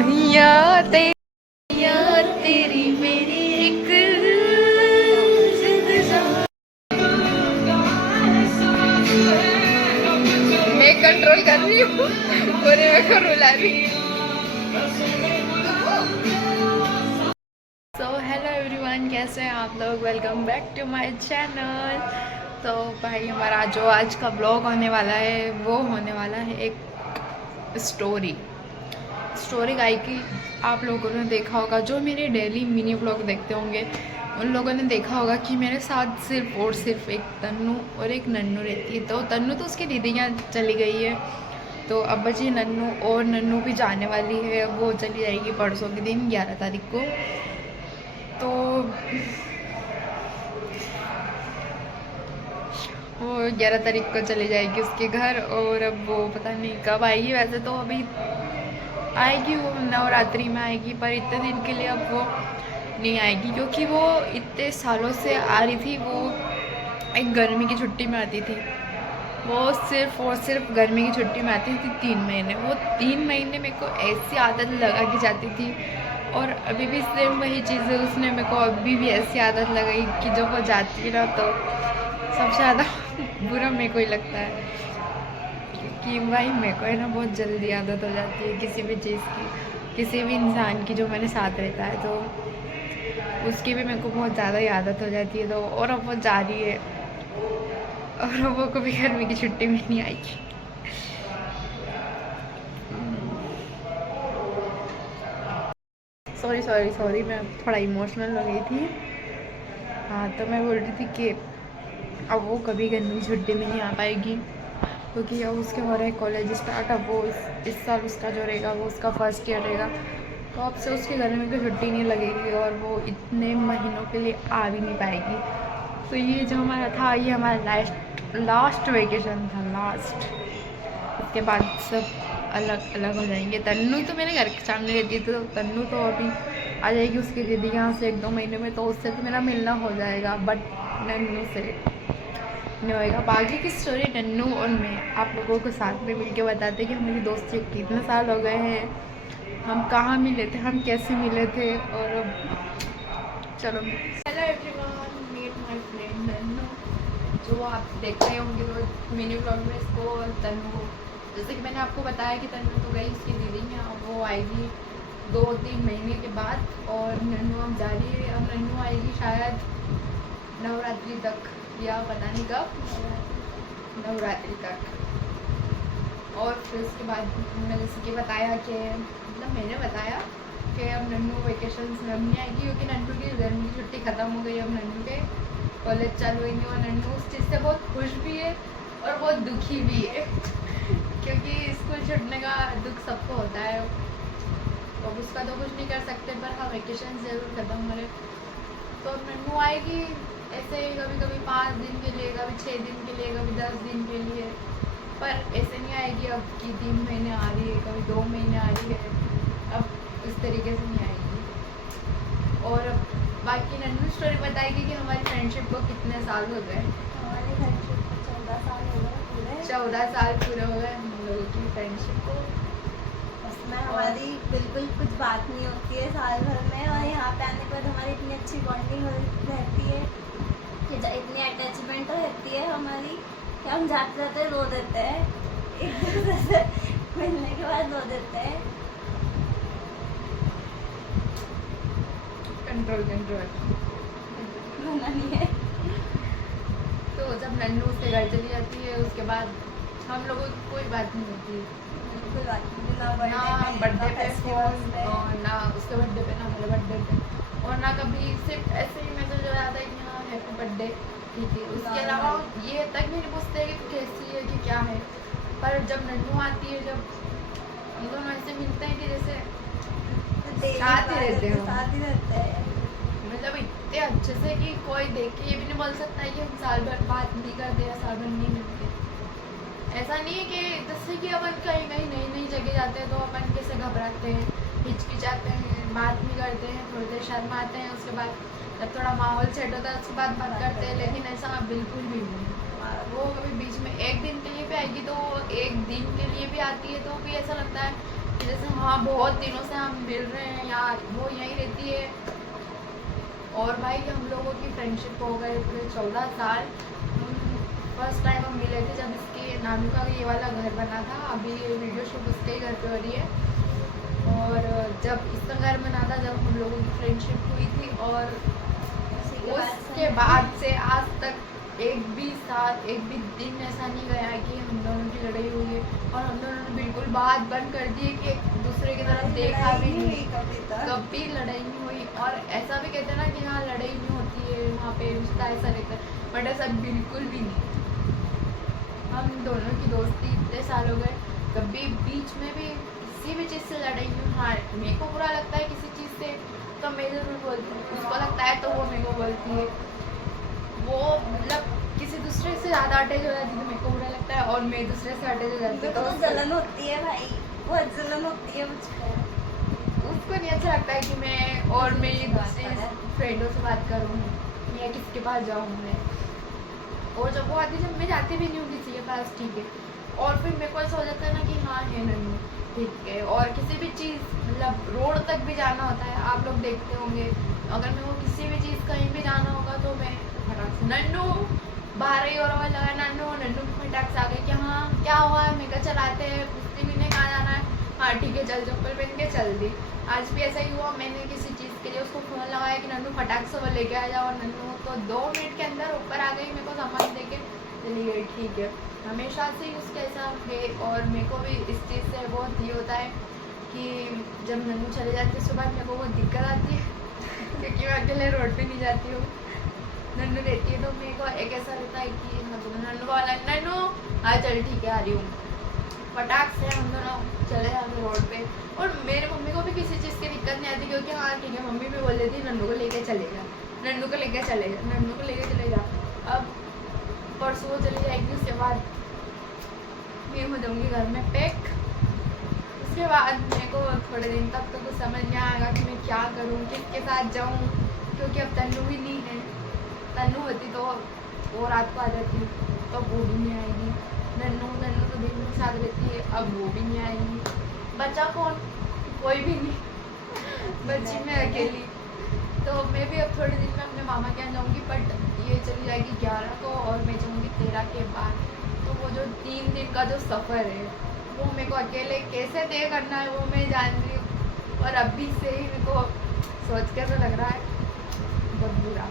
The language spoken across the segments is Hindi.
माहिया तेरी मेरी एक मैं कंट्रोल कर रही हूँ और मैं को रुला रही हूँ। सो हेलो एवरीवन, कैसे हैं आप लोग? Welcome back to my channel. तो भाई हमारा जो आज का ब्लॉग होने वाला है वो होने वाला है एक स्टोरी गाय की। आप लोगों ने देखा होगा, जो मेरे डेली मिनी ब्लॉग देखते होंगे उन लोगों ने देखा होगा कि मेरे साथ सिर्फ और सिर्फ एक तन्नू और एक नन्नू रहती है। तो तन्नू तो उसकी दीदी यहाँ चली गई है, तो अब बची नन्नू, और नन्नू भी जाने वाली है। वो चली जाएगी परसों के दिन 11 तारीख को। तो वो 11 तारीख को चली जाएगी उसके घर, और अब वो पता नहीं कब आएगी। वैसे तो अभी आएगी, वो नवरात्रि में आएगी, पर इतने दिन के लिए अब वो नहीं आएगी, क्योंकि वो इतने सालों से आ रही थी। वो एक गर्मी की छुट्टी में आती थी, वो सिर्फ और सिर्फ गर्मी की छुट्टी में आती थी 3 महीने। वो 3 महीने मेरे को ऐसी आदत लगा के जाती थी, और अभी भी सेम वही चीज़ है। उसने मेरे को अभी भी ऐसी आदत लगाई कि जब वो जाती है ना तो सबसे ज़्यादा बुरा मेरे को ही लगता है, क्योंकि भाई मेरे को है ना बहुत जल्दी आदत हो जाती है किसी भी चीज़ की, किसी भी इंसान की जो मेरे साथ रहता है, तो उसकी भी मेरे को बहुत ज़्यादा ही आदत हो जाती है। तो और अब वो जा रही है, और वो कभी गर्मी की छुट्टी में नहीं आएगी। सॉरी मैं थोड़ा इमोशनल हो गई थी। हाँ, तो मैं बोल रही थी कि अब वो कभी गर्मी की छुट्टी में नहीं आ पाएगी, क्योंकि अब उसके हो रहा है कॉलेज स्टार्ट। अब वो इस साल उसका जो रहेगा वो उसका फर्स्ट ईयर रहेगा, तो अब से उसकी गर्मी की छुट्टी नहीं लगेगी, और वो इतने महीनों के लिए आ भी नहीं पाएगी। तो ये जो हमारा था, ये हमारा लास्ट वेकेशन था, लास्ट। उसके बाद सब अलग अलग हो जाएंगे। तन्नू तो मेरे घर के सामने रहती है, तो तन्नू तो अभी आ जाएगी उसकी दीदी यहाँ से 1-2 महीने में, तो उससे तो मेरा मिलना हो जाएगा, बट नन्नू से नहीं होएगा। बाकी की स्टोरी नन्नू और मैं आप लोगों को साथ में मिलके बताते कि हमारी दोस्ती को कितने साल हो गए हैं, हम कहाँ मिले थे, हम कैसे मिले थे। और चलो, hello everyone, meet my friend Nannu, जो आप देख रहे होंगे तो मिनी ब्लॉग में इसको। तन्नू, जैसे कि मैंने आपको बताया कि तन्नू तो गई उसकी दीदी में, वो आएगी 2-3 महीने के बाद, और नन्नू अब जा रही है। अब नन्नू आएगी शायद नवरात्रि तक, या पता नहीं कब, नवरात्रि तक। और फिर उसके बाद मैंने जैसे कि बताया कि मतलब मैंने बताया कि अब नन्नू वेकेशन में अब नहीं आएगी, क्योंकि नन्नू की गर्मी की छुट्टी ख़त्म हो गई। अब नन्नू के कॉलेज चालू होंगे, और नन्नू उस चीज़ से बहुत खुश भी है और बहुत दुखी भी है क्योंकि स्कूल छूटने का दुख सबको होता है। अब उसका तो कुछ नहीं कर सकते, पर हाँ वेकेशन ज़रूर ख़त्म हो रहे। तो नन्नू आएगी ऐसे कभी कभी 5 दिन के लिए, कभी 6 दिन के लिए, कभी 10 दिन के लिए, पर ऐसे नहीं आएगी अब कि 3 महीने आ रही है, कभी 2 महीने आ रही है। अब इस तरीके से नहीं आएगी। और बाकी नन्नू स्टोरी बताएगी कि हमारी फ्रेंडशिप को कितने साल हो गए। हमारी फ्रेंडशिप को 14 साल हो गए पूरे। 14 साल पूरे हो गए हम लोगों की फ्रेंडशिप को। उसमें हमारी बिल्कुल कुछ बात नहीं होती है साल भर में, और यहाँ पे आने के बाद हमारी इतनी अच्छी बॉन्डिंग रहती है कि इतनी अटैचमेंट तो रहती है हमारी कि हम जाते जाते रो देते हैं, एक दूसरे से मिलने के बाद रो देते हैं। कंट्रोल रोना नहीं है। तो जब नन्नू उसके घर चली जाती है, उसके बाद हम लोगों की कोई बात नहीं होती, बिल्कुल बात नहीं, ना ना बर्थडे पे फेस्टिवल्स पे, और ना उसके बर्थडे पे, ना मेरे बर्थडे पे, और ना कभी सिर्फ ऐसे ही मैसेज हो जाता है कि हाँ हैप्पी बर्थडे, ठीक है। उसके अलावा ये तक भी नहीं पूछते कि तू कैसी है कि क्या है। पर जब नन्नू आती है, जब हम दोनों ऐसे मिलते हैं कि जैसे साथ ही रहते हैं, साथ ही रहते हैं, मतलब इतने अच्छे से कि कोई देख के ये भी नहीं बोल सकता है कि हम साल भर बात नहीं करते या साल भर नहीं मिलते। ऐसा नहीं है कि जैसे कि अपन कहीं कहीं नई नई जगह जाते हैं तो अपन कैसे घबराते हैं, हिचकिचाते हैं, बात नहीं करते हैं, थोड़ी देर शर्माते हैं, उसके बाद जब थोड़ा माहौल सेट होता है उसके बाद बात करते हैं। लेकिन ऐसा बिल्कुल भी नहीं। वो कभी बीच में एक दिन के लिए भी आएगी तो एक दिन के लिए भी आती है, तो भी ऐसा लगता है कि जैसे हाँ बहुत दिनों से हम मिल रहे हैं यार, वो यहीं रहती है। और भाई हम लोगों की फ्रेंडशिप हो गए पूरे 14 साल। फर्स्ट टाइम हम मिले थे जब इसके नानू का ये वाला घर बना था, अभी ये वीडियो शूट उसके ही घर पे हो रही है। और जब इसका घर बना था जब हम लोगों की फ्रेंडशिप हुई थी, और उसके बाद से आज तक एक भी दिन ऐसा नहीं गया कि हम दोनों की लड़ाई हुई है। और हम दोनों ने बिल्कुल बात बंद कर दी है कि एक दूसरे की तरफ देखा भी नहीं, कभी लड़ाई नहीं हुई। और ऐसा भी कहते हैं ना कि हाँ लड़ाई नहीं होती है वहाँ पे, रिश्ता ऐसा रहता है, बट ऐसा बिल्कुल भी नहीं। हम दोनों की दोस्ती इतने साल हो गए, कभी बीच में भी किसी भी चीज़ से लड़ाई नहीं। हाँ मेरे को बुरा लगता है किसी चीज़ से तो मैं ज़रूर बोलती हूँ, उसको लगता है तो वो मेरे को बोलती है। वो मतलब किसी दूसरे से ज़्यादा अटैच हो जाती है तो मेरे को बुरा लगता है, और मैं दूसरे से अटैच हो जाती हूँ तो जलन होती है भाई, बहुत जलन होती है मुझको। उसको नहीं अच्छा लगता है कि मैं और मेरी दूसरी फ्रेंडों से बात करूँ या किसके पास जाऊँ मैं। और जब वो आती है, जब मैं जाती भी नहीं हूँ किसी के पास, ठीक है। और फिर मेरे को ऐसा हो जाता है ना कि हाँ है नन्नू, ठीक है। और किसी भी चीज़ मतलब रोड तक भी जाना होता है, आप लोग देखते होंगे, अगर मेरे को किसी भी चीज़ कहीं भी जाना होगा तो मैं फटाक से नन्नू, बाहर ही और आवाज़ लगा नन्नू, नन्नू फटाक से आ गए कि हाँ क्या हुआ है, मैं चलाते हैं, पूछती भी नहीं कहाँ जाना है, हाँ ठीक है चल, चप्पल पहन के चल दी। आज भी ऐसा ही हुआ, मैंने किसी चीज़ के लिए उसको फ़ोन लगाया कि नन्नू फटाक से वो लेके आ जाओ, और नन्नू तो 2 मिनट के अंदर ऊपर आ गई, मेरे को सामान दे के चली गई, ठीक है। हमेशा से ही उसका ऐसा है। और मेरे को भी इस चीज़ से बहुत ये होता है कि जब नन्नू चले जाते हैं सुबह, मेरे को बहुत दिक्कत आती है क्योंकि मैं अकेले रोड पे नहीं जाती हूँ, नन्नू रहती है तो मेरे को एक ऐसा रहता है कि मतलब नन्नू वाला नन्नू हाँ चल ठीक है आ रही हूँ, फटाक से हम दोनों चले जाते रोड पे। और मेरे मम्मी को भी किसी चीज़ की दिक्कत नहीं आती क्योंकि हाँ ठीक है, मम्मी भी बोल देती नन्नू को लेके चलेगा, नन्नू को लेके चलेगा, नन्नू को लेके चलेगा। अब परसों चली जाएगी, उसके बाद मैं हो जाऊँगी घर में पैक। उसके बाद मेरे को थोड़े दिन तक तो कुछ समझ नहीं आएगा कि मैं क्या करूँ, किसके साथ जाऊँ, क्योंकि अब तन्नू भी नहीं है। तन्नू होती तो वो रात को आ जाती, तो वो भी नहीं आएगी। नन्नू तो दिन के साथ रहती है, अब वो भी नहीं आएगी। बचा कौन? कोई भी नहीं, बच्ची मैं अकेली। तो मैं भी अब थोड़े दिन में अपने मामा के यहाँ जाऊँगी, बट ये चली जाएगी 11 को और मैं जाऊँगी 13 के बाद। तो वो जो 3 दिन का जो सफ़र है वो मेरे को अकेले कैसे तय करना है वो मैं जान रही हूँ। और अभी से ही मेरे को सोच के तो लग रहा है बहुत बुरा।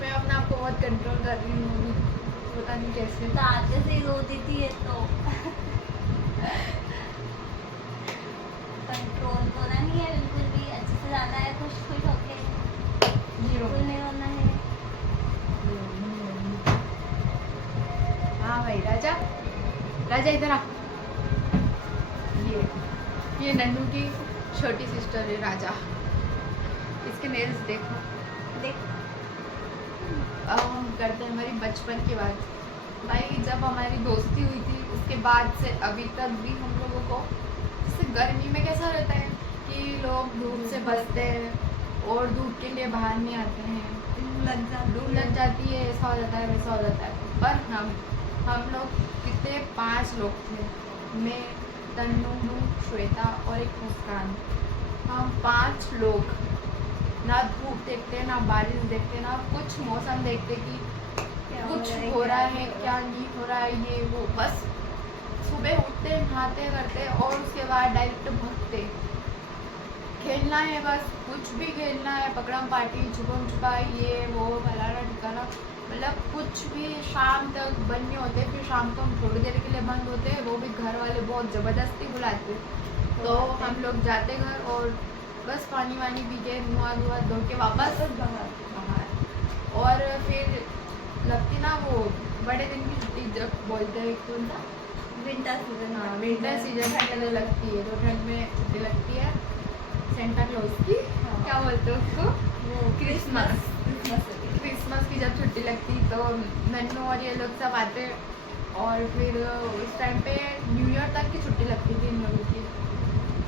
मैं अपने आप को बहुत कंट्रोल कर रही हूँ अभी, पता नहीं कैसे। तो आते से ही रो देती है तो कंट्रोल होना नहीं है, बिल्कुल भी अच्छे से जाना है, खुश खुश होके, बिल्कुल नहीं होना है। हाँ भाई राजा, राजा इधर आ। ये नन्नू की छोटी सिस्टर है राजा, इसके नेल्स देखो। देख अब हम करते हैं हमारी बचपन की बात। भाई जब हमारी दोस्ती हुई थी उसके बाद से अभी तक भी हम लोगों को, जैसे गर्मी में कैसा रहता है कि लोग धूप से बचते हैं और धूप के लिए बाहर नहीं आते हैं, लूँ लग जाती है, ऐसा हो जाता है वैसा हो जाता है। पर हम लोग कितने 5 लोग थे, मैं, तन्नू, श्वेता और एक मुस्कान। हम 5 लोग ना धूप देखते, ना बारिश देखते, ना कुछ मौसम देखते कि कुछ हो रहा है क्या नहीं हो रहा है, ये वो, बस सुबह उठते नहाते करते और उसके बाद डायरेक्ट भागते। खेलना है बस, कुछ भी खेलना है, पकड़म पार्टी, छुपम छुपाई, ये वो फलाना ठिकाना, मतलब कुछ भी शाम तक बंद नहीं होते। फिर शाम को हम थोड़ी देर के लिए बंद होते हैं, वो भी घर वाले बहुत ज़बरदस्ती बुलाते, तो हम लोग जाते घर और बस पानी वानी पी के मुँह धुआ धो के वापस बाहर। और फिर लगती ना वो बड़े दिन की छुट्टी, जब बोलते हैं कौन सा, विंटर सीजन। हाँ विंटर सीजन ठंड लगती है, तो ठंड में छुट्टी लगती है सेंटा क्लॉज की, क्या बोलते हैं उसको, वो क्रिसमस की जब छुट्टी लगती तो नन्नू और ये लोग सब आते। और फिर उस टाइम पे न्यू ईयर तक की छुट्टी लगती थी इन लोगों की,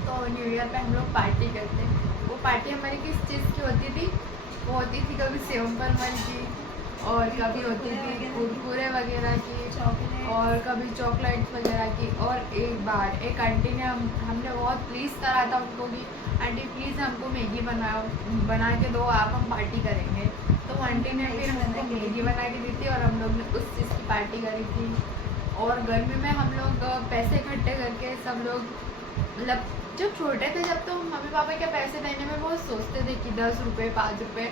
तो न्यू ईयर पे हम लोग पार्टी करते। वो पार्टी हमारी किस चीज़ की होती थी, वो होती थी कभी सेव परमल की, और कभी होती थी कुरकुरे वगैरह की, चॉकलेट और कभी चॉकलेट्स वगैरह की। और एक बार एक आंटी ने हमने बहुत प्लीज़ करा था उनको कि आंटी प्लीज़ हमको मैगी बना के दो, आप हम पार्टी करेंगे। तो वो आंटी ने फिर हमको मैगी बना के दी थी और हम लोग ने उस चीज़ की पार्टी करी थी। और गर्मी में हम लोग पैसे इकट्ठे करके सब लोग, मतलब जब छोटे थे जब तो मम्मी पापा के पैसे देने में बहुत सोचते थे कि 10 रुपये 5 रुपये,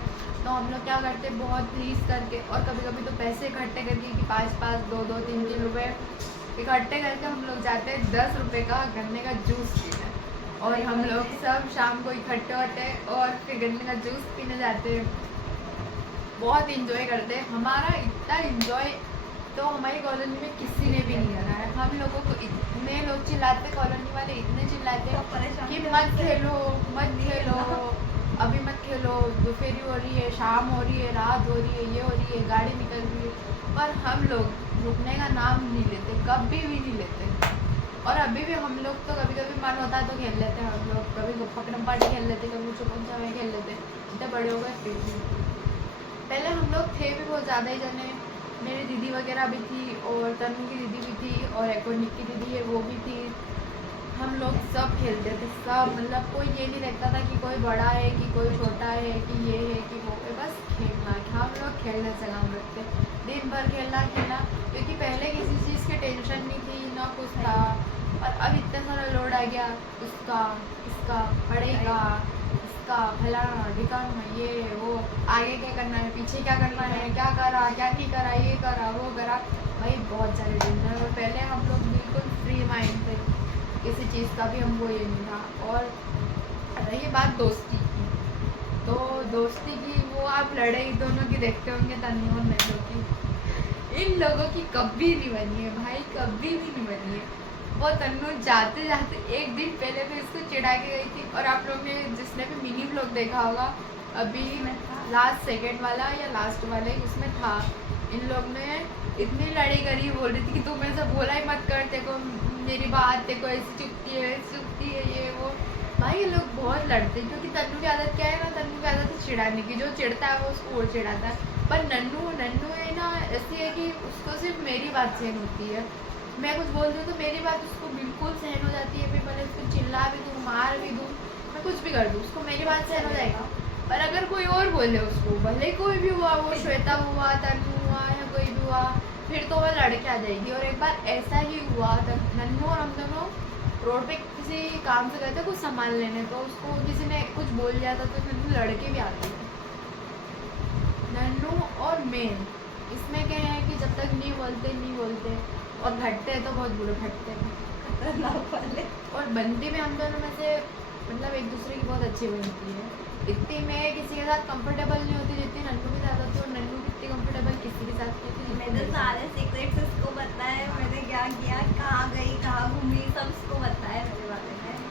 तो हम लोग क्या करते बहुत प्लीज़ करके, और कभी कभी तो पैसे इकट्ठे करके कि 5-5 2-2 3-3 रुपये इकट्ठे करके हम लोग जाते 10 रुपये का गन्ने का जूस पीने। और हम लोग सब शाम को इकट्ठे होते और फिर गन्ने का जूस पीने जाते, बहुत इंजॉय करते। हमारा इतना इंजॉय तो हमारी कॉलोनी में किसी ने भी नहीं करा है। हम लोगों को इतने लोग चिल्लाते, कॉलोनी वाले इतने चिल्लाते कि मत खेलो मत खेलो, अभी मत खेलो, दोपहरी हो रही है, शाम हो रही है, रात हो रही है, ये हो रही है, गाड़ी निकल रही है। पर हम लोग रुकने का नाम नहीं लेते, कभी भी नहीं लेते। और अभी भी हम लोग तो कभी कभी मन होता है तो खेल लेते हैं हम लोग, कभी पकड़म पार्टी खेल लेते, कभी छुपन छावे खेल लेते, इतने बड़े हो गए फिर भी। पहले हम लोग थे भी बहुत ज़्यादा ही जने, मेरी दीदी वगैरह भी थी और तन्नू की दीदी भी थी और एक और निक्की दीदी है वो भी थी। हम लोग सब खेलते थे सब, मतलब कोई ये नहीं रहता था कि कोई बड़ा है कि कोई छोटा है कि ये है कि वो है, बस खेलना है। हम लोग खेलने से काम रखते, दिन भर खेलना खेलना, क्योंकि पहले किसी चीज़ की टेंशन नहीं थी ना कुछ था। और अब इतना सारा लोड आ गया, उसका इसका पढ़ेगा, इसका फलाना ढिकाना, ये वो, आगे क्या करना है, पीछे क्या करना है, क्या करा क्या नहीं करा, ये करा वो करा, भाई बहुत सारे टेंशन। और पहले हम लोग बिल्कुल फ्री माइंड थे, किसी चीज़ का भी हमको ये नहीं था। और रही बात दोस्ती की, तो दोस्ती की वो आप लड़ाई दोनों की देखते होंगे, तन्नू और नैनो की। इन लोगों की कभी नहीं बनी है भाई, कभी भी नहीं बनी है। वो तन्नू जाते जाते एक दिन पहले तो इसको चिढ़ा के गई थी। और आप लोग ने जिसने भी मिनी व्लॉग देखा होगा, अभी लास्ट सेकंड वाला या लास्ट वाले उसमें था, इन लोग ने इतनी लड़ाई करी, बोल रही थी कि तुम ऐसा बोला ही मत कर, तेको मेरी बात तेको ऐसी चुपती है ये वो। भाई ये लोग बहुत लड़ते हैं, क्योंकि तन्नू की आदत क्या है ना, तन्नू की आदत है चिढ़ाने की, जो चिढ़ता है वो उसको और चिढ़ाता है। पर नन्नू है ना, ऐसी है कि उसको सिर्फ मेरी बात सहन होती है। मैं कुछ बोल दूँ तो मेरी बात उसको बिल्कुल सहन हो जाती है, फिर भले उसको चिल्ला भी दूँ, मार भी दूँ, मैं कुछ भी कर दूँ, उसको मेरी बात सहन हो जाएगा। पर अगर कोई और बोले उसको, भले कोई भी हुआ, वो श्वेता हुआ, तन्नू हुआ या कोई भी हुआ, फिर तो वह लड़के आ जाएगी। और एक बार ऐसा ही हुआ, नन्नू और हम दोनों रोड पे किसी काम से गए थे कुछ सामान लेने, तो उसको किसी ने कुछ बोल दिया था, तो नन्नू लड़के भी आते हैं। नन्नू और मेन इसमें क्या है कि जब तक नहीं बोलते और फटते हैं तो बहुत बुरे फटते हैं। और बनती में हम दोनों में से मतलब एक दूसरे की बहुत अच्छी बनती है। इतनी मैं किसी के साथ कंफर्टेबल नहीं होती जितनी नन्नू के साथ होती है, और नन्नू कितनी कंफर्टेबल किसी के साथ नहीं होती। मैंने सारे सीक्रेट्स इसको बताए, मैंने क्या किया, कहाँ गई, कहाँ घूमी, सब इसको बताया मेरे बारे में।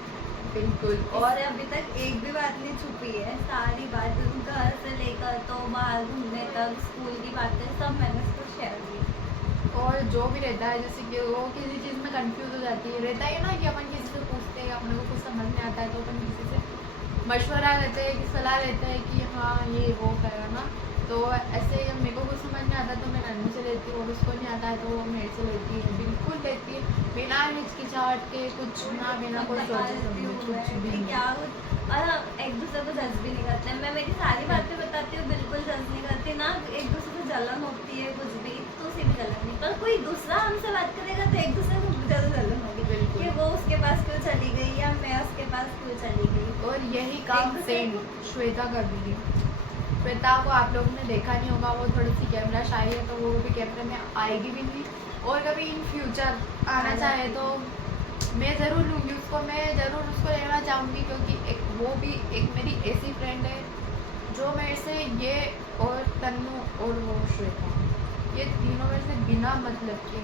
बिल्कुल। और अभी तक एक भी बात नहीं छुपी है, सारी बातें घर से लेकर तो बाहर घूमने तक, स्कूल की बातें सब मैंने इसको शेयर की। और जो भी रहता है, जैसे कि वो किसी चीज़ में कंफ्यूज हो जाती है, रहता है ना कि अपन किसी से पूछते हैं, अपने को कुछ समझ नहीं आता है तो अपन किसी से मशवरा लेते हैं कि सलाह लेते हैं कि हाँ ये वो करेगा ना। तो ऐसे मेरे को कुछ समझ नहीं आता तो मैं नन्नू से लेती हूँ, और उसको नहीं आता है तो वो मेरे से लेती है, बिल्कुल लेती है, बिना हिचकिचाहट के, कुछ ना बिना कोई सोचे समझे, कुछ भी नहीं। क्या और एक दूसरे को जज भी नहीं करते। मैं मेरी सारी बातें बताती हूँ, बिल्कुल जज नहीं करती ना, एक दूसरे को जलन होती है कुछ भी तो उसे भी जलन नहीं, पर कोई दूसरा हमसे बात करेगा तो एक दूसरे को जरूर जलन होगी कि वो उसके पास क्यों चली गई या मैं उसके पास क्यों चली गई। और यही काम सेम श्वेता कर दी थी। श्वेता को आप लोगों ने देखा नहीं होगा, वो थोड़ी सी कैमरा शाई है तो वो भी कैमरे में आएगी भी नहीं, और कभी इन फ्यूचर आना चाहे तो मैं ज़रूर लूँगी उसको, मैं ज़रूर उसको लेना चाहूँगी, क्योंकि एक वो भी एक मेरी ऐसी फ्रेंड है जो मेरे से, ये और तन्नू और वो श्वेता, ये तीनों मेरे से बिना मतलब के,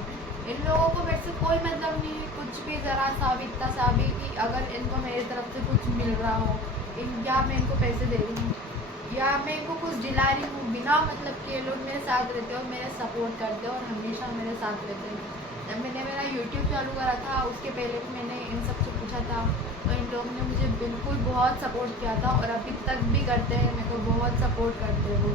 इन लोगों को मेरे से कोई मतलब नहीं है, कुछ भी ज़रा सा भी इतना सा भी कि अगर इनको मेरी तरफ से कुछ मिल रहा हो, या मैं इनको पैसे दे रही हूँ या मैं इनको कुछ दिला रही हूँ, बिना मतलब के लोग मेरे साथ रहते हैं और मेरे सपोर्ट करते हैं और हमेशा मेरे साथ रहते हैं। जब मैंने मेरा यूट्यूब चालू करा था उसके पहले भी मैंने इन सबसे पूछा था, तो इन लोगों ने मुझे बिल्कुल बहुत सपोर्ट किया था और अभी तक भी करते हैं, मेरे को बहुत सपोर्ट करते हैं वो।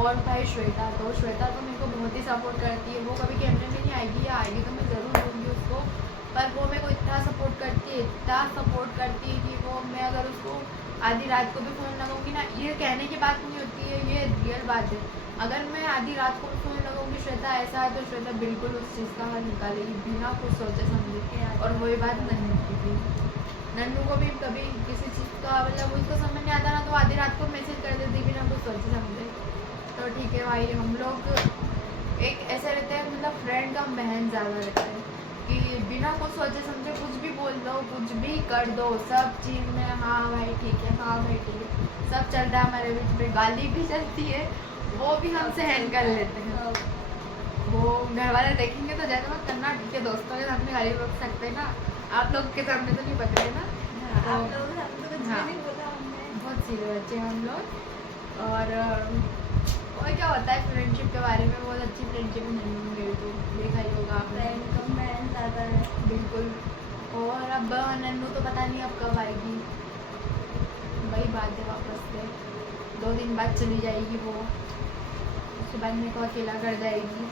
और भाई श्वेता तो मेरे को बहुत ही सपोर्ट करती है। वो कभी कैमरे में नहीं आएगी, या आएगी तो मैं ज़रूर दूँगी उसको, पर वो मेरे को इतना सपोर्ट करती है कि वो, मैं अगर उसको आधी रात को भी फ़ोन लगाऊंगी ना, ये कहने की बात नहीं होती है, ये रियल बात है। अगर मैं आधी रात को भी फ़ोन लगाऊंगी श्वेता ऐसा है, तो श्वेता बिल्कुल उस चीज़ का हल निकालेगी बिना कुछ सोचे समझे। और वही बात नन्नू की थी। नन्नू को भी कभी किसी चीज़ का मतलब उसको समझ नहीं आता ना, तो आधी रात को मैसेज कर देती बिना कुछ सोचे समझे। तो ठीक है भाई, हम लोग एक ऐसे रहते हैं, मतलब फ्रेंड का बहन ज़्यादा रहता है कि बिना कुछ सोचे समझे कुछ भी बोल दो, कुछ भी कर दो, सब चीज़ में हाँ भाई ठीक है, हाँ भाई ठीक है, सब चल रहा है हमारे बीच में। गाली भी चलती है, वो भी हम सहन कर लेते हैं। वो घर वाले देखेंगे तो ज़्यादा मत करना, ठीक है, दोस्तों के सामने गाली बक सकते हैं ना, आप लोग के सामने तो नहीं पकड़े ना। तो आप लोग हमको कुछ भी हाँ, नहीं बोला हमने। बहुत सीधे बच्चे हैं हम लोग। और क्या होता है फ्रेंडशिप के बारे में, बहुत अच्छी फ्रेंडशिप नहीं मेरी, तो देखा ही होगा आपने। फ्रेंड कम बहन ज़्यादा है। बिल्कुल। और अब नन्नू तो पता नहीं अब कब आएगी, वही बात है, वापस से 2 दिन बाद चली जाएगी वो, उसके बाद मेरे को अकेला कर जाएगी।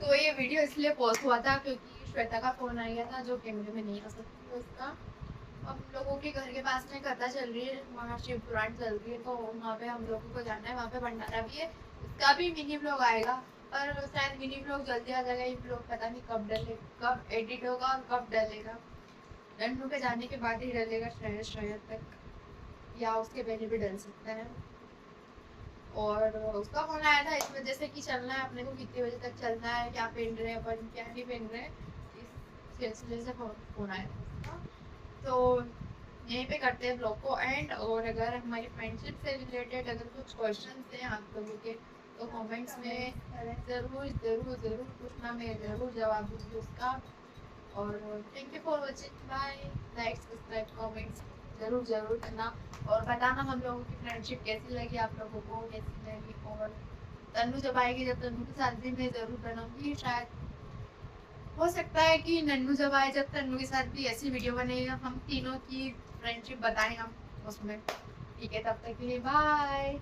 तो ये वीडियो इसलिए पोस्ट हुआ था क्योंकि श्वेता का फ़ोन आ गया था, जो कैमरे में नहीं आ सकती थी उसका। हम लोगों के घर के पास में कथा चल रही है, वहाँ शिव पुराण चल रही है, तो वहाँ पे हम लोगों को जाना है, वहाँ पे भंडारा भी है, उसका भी मिनी व्लॉग आएगा। और शायद मिनी व्लॉग जल्दी आ जाएगा, ये व्लॉग पता नहीं कब एडिट होगा और कब डलेगा। नन्नू के जाने के बाद ही डलेगा शायद तक, या उसके पहले भी डल सकता है। और उसका फोन आया था इस वजह से कि चलना है अपने को, कितने बजे तक चलना है, क्या पहन रहे हैं अपन, क्या नहीं पहन रहे हैं, इस सिलसिले से फोन आया था उसका। तो यहीं पे करते हैं ब्लॉग को एंड। और अगर हमारी फ्रेंडशिप से रिलेटेड अगर कुछ क्वेश्चन हैं आप लोगों के, तो कमेंट्स में ज़रूर पूछना, मैं ज़रूर जवाब दूँगी उसका। और thank you for watching, bye. Like subscribe comments ज़रूर करना, और बताना हम लोगों की फ्रेंडशिप कैसी लगी आप लोगों को, कैसी लगी। और तन्नू जब आएगी, जब तन्नू के साथ भी मैं ज़रूर बनाऊँगी, शायद हो सकता है कि नन्नू जब आए, जब तन्नू के साथ भी ऐसी वीडियो बनेगा, हम तीनों की फ्रेंडशिप बताएं हम उसमें। ठीक है, तब तक के लिए बाय।